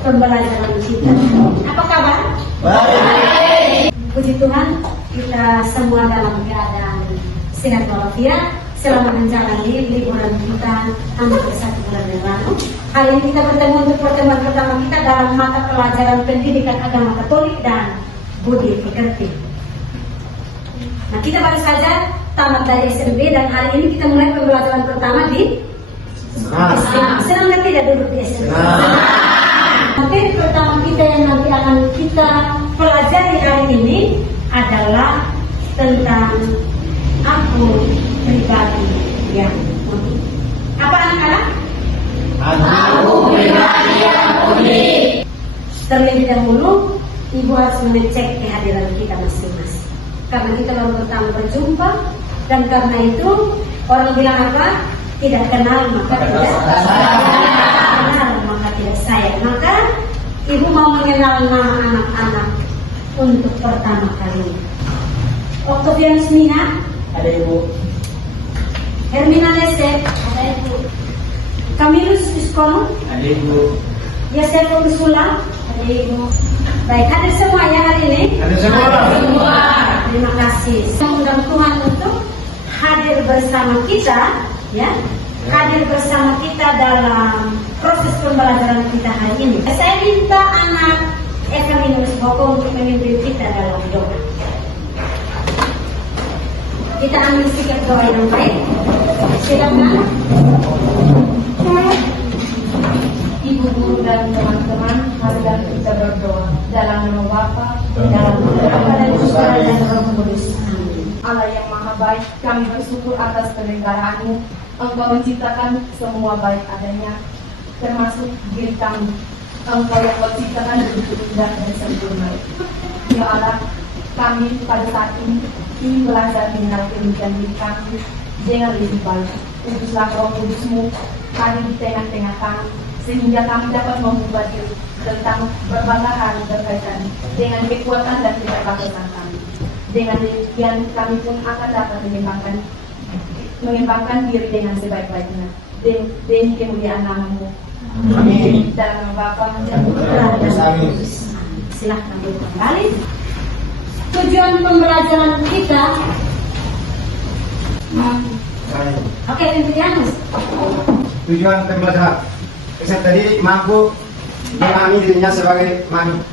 Pembelajaran kita. Apa kabar? Baik. Puji Tuhan, kita semua dalam keadaan sehat walafiat selama menjalani liburan kita hampir 1 bulan yang lalu. Hari ini kita bertemu untuk pertemuan pertama kita dalam mata pelajaran pendidikan agama Katolik dan budi pekerti. Nah, kita baru saja tamat dari SMP dan hari ini kita mulai pembelajaran pertama di SMA. Senang nggak tidak duduk di SMA? Materi pertama kita yang nanti akan kita pelajari hari ini adalah tentang aku pribadi yang unik. Apa anak-anak? Aku pribadi yang unik. Terlebih dahulu, Ibu harus mengecek kehadiran kita masing-masing. Karena kita baru pertama berjumpa dan karena itu orang bilang apa? Tidak kenal maka tidak kenal maka tidak sayang. Maka Ibu mau mengenal nama anak-anak untuk pertama kali. Octavianus Mina, Ada Ibu. Hermina Lese, ada Ibu. Camillus Iskono, Ada Ibu. Yasefo Kusula, ada Ibu. Baik, hadir semua ya hari ini? Ada semua. Terima kasih. Semoga Tuhan untuk hadir bersama kita, ya, hadir bersama kita dalam proses pembelajaran kita hari ini. Saya minta anak Eka Minus Boko untuk memimpin kita dalam doa. Kita ambil sikap doa yang baik. Silakan. Ibu guru dan teman-teman, marilah kita berdoa dalam nama Bapa, dalam nama dan Putra dan Roh Kudus. Allah yang Maha Baik, kami bersyukur atas penyelenggaraan-Mu. Engkau menciptakan semua baik adanya, termasuk diri kami. Engkau yang menciptakan begitu indah dan sempurna. Ya Allah, kami pada saat ini ingin belajar mengenal demikian diri kami dengan lebih baik. Utuslah Roh Kudus-Mu hadir di tengah-tengah kami, sehingga kami dapat membuat diri tentang berbagai hal berkaitan dengan kekuatan dan keterbatasan kami. Dengan demikian kami pun akan dapat mengembangkan diri dengan sebaik-baiknya. Demi kemuliaan nama-Mu. Amin. Dalam nama Bapa dan Putra dan Roh Kudus. Silahkan duduk kembali. Tujuan pembelajaran kita, oke, Yanus. Tujuan pembelajaran saya tadi mampu memahami dirinya sebagai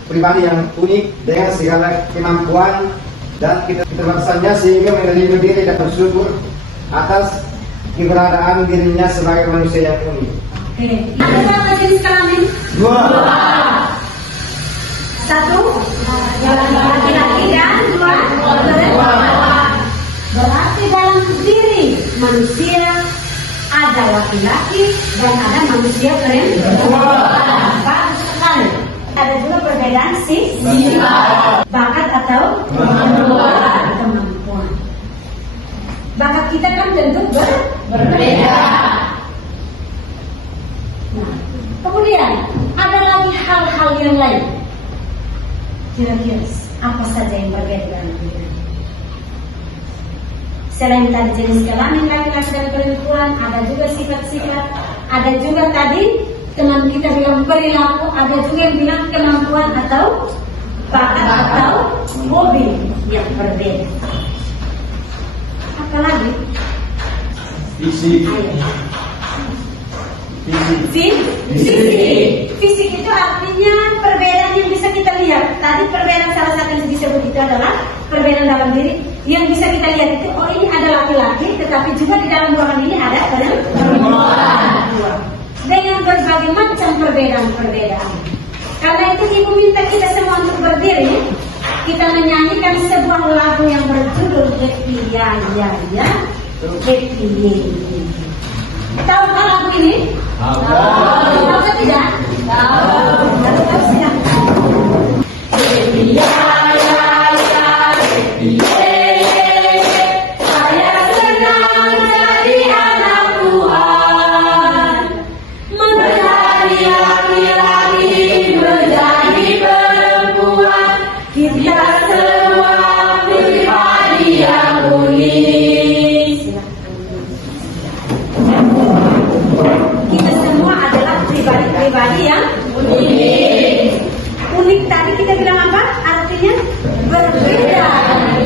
pribadi yang unik dengan segala kemampuan dan keterbatasannya sehingga menerima diri dan bersyukur atas keberadaan dirinya sebagai manusia yang unik. Oke, ada berapa jenis kelamin? 2. 1, laki-laki dan 2, perempuan. Berarti dalam diri manusia ada laki-laki dan ada manusia perempuan. Bagus sekali. Ada juga perbedaan sifat, bakat atau kemampuan. Bakat kita kan tentu berbeda. Nah, kemudian ada lagi hal-hal yang lain. Kira-kira apa saja yang berbeda dengan kita? Selain tadi jenis kelamin laki-laki dan perempuan, ada juga sifat-sifat, ada juga tadi teman kita bilang perilaku, ada juga yang bilang kemampuan atau bakat atau hobi yang berbeda. Apa lagi? Fisik. Fisik itu artinya perbedaan yang bisa kita lihat. Tadi perbedaan salah satu yang disebut itu adalah perbedaan dalam diri. Yang bisa kita lihat itu, oh ini ada laki-laki, tetapi juga di dalam ruangan ini ada perempuan. Dengan berbagai macam perbedaan-perbedaan. Karena itu Ibu minta kita semua untuk berdiri. Kita menyanyikan sebuah lagu yang berjudul Ya Ya Ya Happy. Tahu kan lagu ini? Tahu saya tidak? Tahu tidak? Happy, ya, ya, ya, happy, saya senang jadi anak Tuhan, menjadi laki-laki, menjadi perempuan, kita semua pribadi yang unik. Kita semua adalah pribadi-pribadi yang unik. Unik tadi kita bilang apa? Artinya berbeda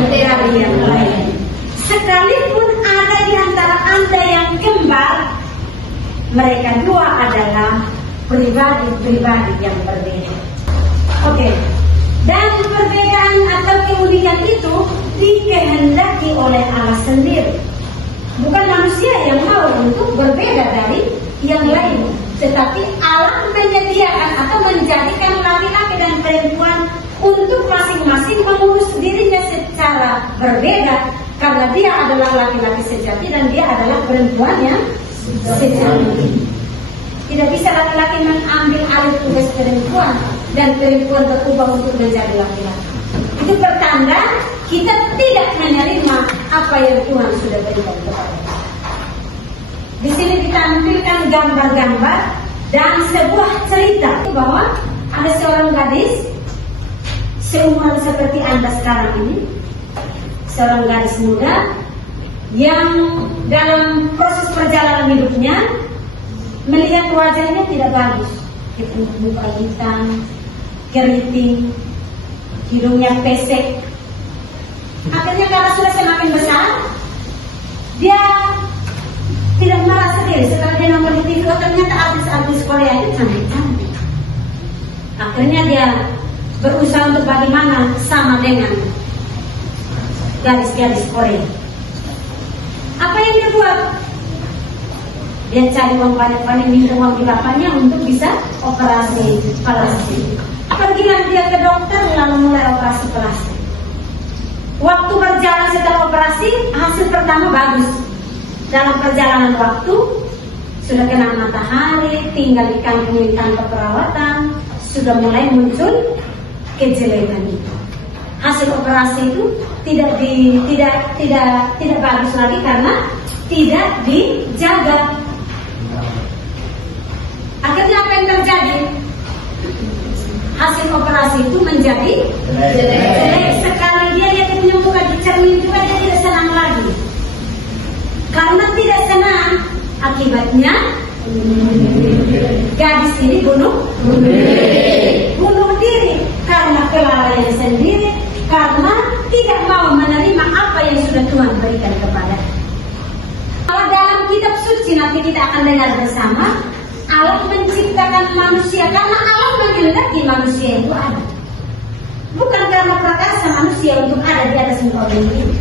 dari yang lain. Sekalipun ada di antara Anda yang kembar, mereka dua adalah pribadi-pribadi yang berbeda. Oke. Dan perbedaan atau keunikan itu dikehendaki oleh Allah sendiri. Bukan manusia yang mau untuk berbeda dari yang lain, tetapi Allah menyediakan atau menjadikan laki-laki dan perempuan untuk masing-masing mengurus dirinya secara berbeda, karena dia adalah laki-laki sejati dan dia adalah perempuan yang sejati. Tidak bisa laki-laki mengambil alih tugas perempuan dan perempuan berubah untuk menjadi laki-laki. Itu pertanda kita tidak menerima apa yang Tuhan sudah berikan kepada kita. Di sini ditampilkan gambar-gambar dan sebuah cerita bahwa ada seorang gadis seumuran seperti Anda sekarang ini, seorang gadis muda yang dalam proses perjalanan hidupnya melihat wajahnya tidak bagus, muka hitam, keriting, hidungnya pesek. Akhirnya karena sudah semakin besar, dia tidak merasa diri. Setelah dia nonton di TV, ternyata artis-artis Korea itu cantik-cantik. Akhirnya dia berusaha untuk bagaimana sama dengan gadis-gadis Korea. Apa yang dia buat? Dia cari uang banyak-banyak, minta uang di bapaknya untuk bisa operasi plastik. Pergilah dia ke dokter lalu mulai operasi plastik. Waktu berjalan setelah operasi, hasil pertama bagus. Dalam perjalanan waktu, sudah kena matahari, tinggal di kampung ini tanpa perawatan, sudah mulai muncul kejelekan itu. Hasil operasi itu tidak bagus lagi karena tidak dijaga. Akhirnya apa yang terjadi? Hasil operasi itu menjadi jelek. Sekali dia punya muka di cermin juga dia tidak senang lagi. Karena tidak senang, akibatnya gadis ini bunuh diri karena kelalaian sendiri, karena tidak mau menerima apa yang sudah Tuhan berikan kepada. Kalau dalam kitab suci nanti kita akan dengar bersama, Allah menciptakan manusia karena Allah menghendaki manusia itu ada. Bukan karena prakarsa manusia untuk ada di atas muka bumi ini.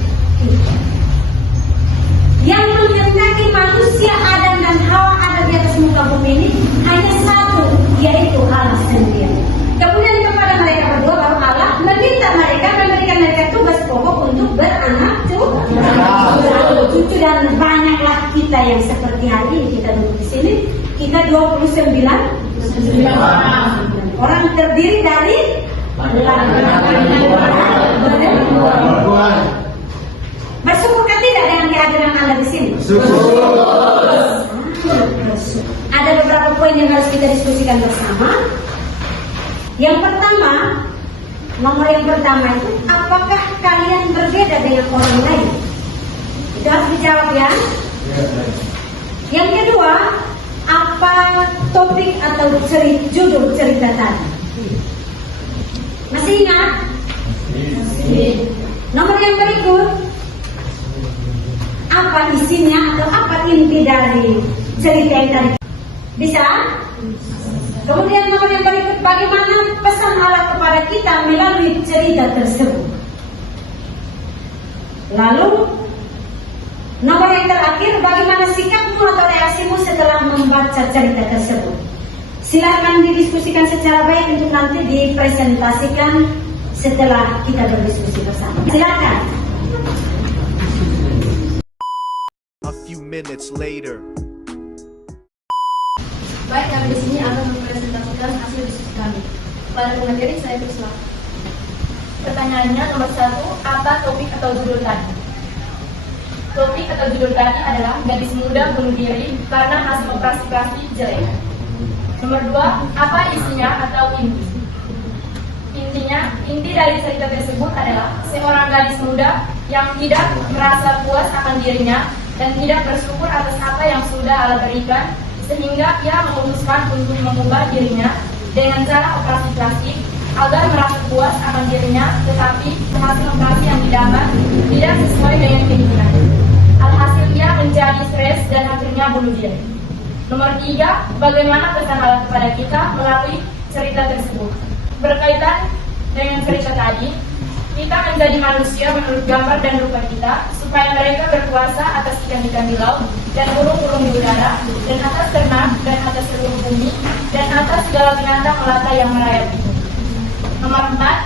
Yang menghendaki manusia Adam dan Hawa ada di atas muka bumi ini hanya satu, yaitu Allah sendiri. Kemudian kepada mereka berdua baru Allah meminta mereka, memberikan mereka tugas pokok untuk beranak cucu, dan banyaklah kita yang seperti hari ini kita duduk di sini. Kita 29 orang terdiri dari bersukurkah tidak dengan kehadiran Anda di sini? Ada beberapa poin yang harus kita diskusikan bersama. Yang pertama, nomor yang pertama itu, apakah kalian berbeda dengan orang lain? Itu harus dijawab ya. Yang kedua, apa topik atau judul cerita tadi? Masih ingat? Nomor yang berikut, apa isinya atau apa inti dari cerita yang tadi? Bisa? Kemudian nomor yang berikut, bagaimana pesan Allah kepada kita melalui cerita tersebut? Lalu nomor yang terakhir, bagaimana sikapmu atau reaksimu setelah membaca cerita tersebut? Silakan didiskusikan secara baik untuk nanti dipresentasikan setelah kita berdiskusi bersama. Silakan. minutes later. Baik, kami di sini akan mempresentasikan hasil diskusi kami. Pada pemateri saya persilakan. Pertanyaannya nomor 1, apa topik atau judul tadi? Topik atau judul tadi adalah gadis muda bunuh diri karena hasil operasi plastik jelek. Nomor 2, apa isinya atau inti? Inti dari cerita tersebut adalah seorang gadis muda yang tidak merasa puas akan dirinya dan tidak bersyukur atas apa yang sudah Allah berikan, sehingga ia memutuskan untuk mengubah dirinya dengan cara operasi plastik agar merasa puas akan dirinya, tetapi hasil operasi yang didapat tidak sesuai dengan keinginan. Alhasil ia menjadi stres dan akhirnya bunuh diri. Nomor 3, bagaimana pesan Allah kepada kita melalui cerita tersebut? Berkaitan dengan cerita tadi, kita menjadi manusia menurut gambar dan rupa kita, supaya mereka berkuasa atas ikan-ikan di laut, dan burung-burung di udara, dan atas ternak, dan atas seluruh bumi, dan atas segala binatang melata yang merayap itu. Nomor 4,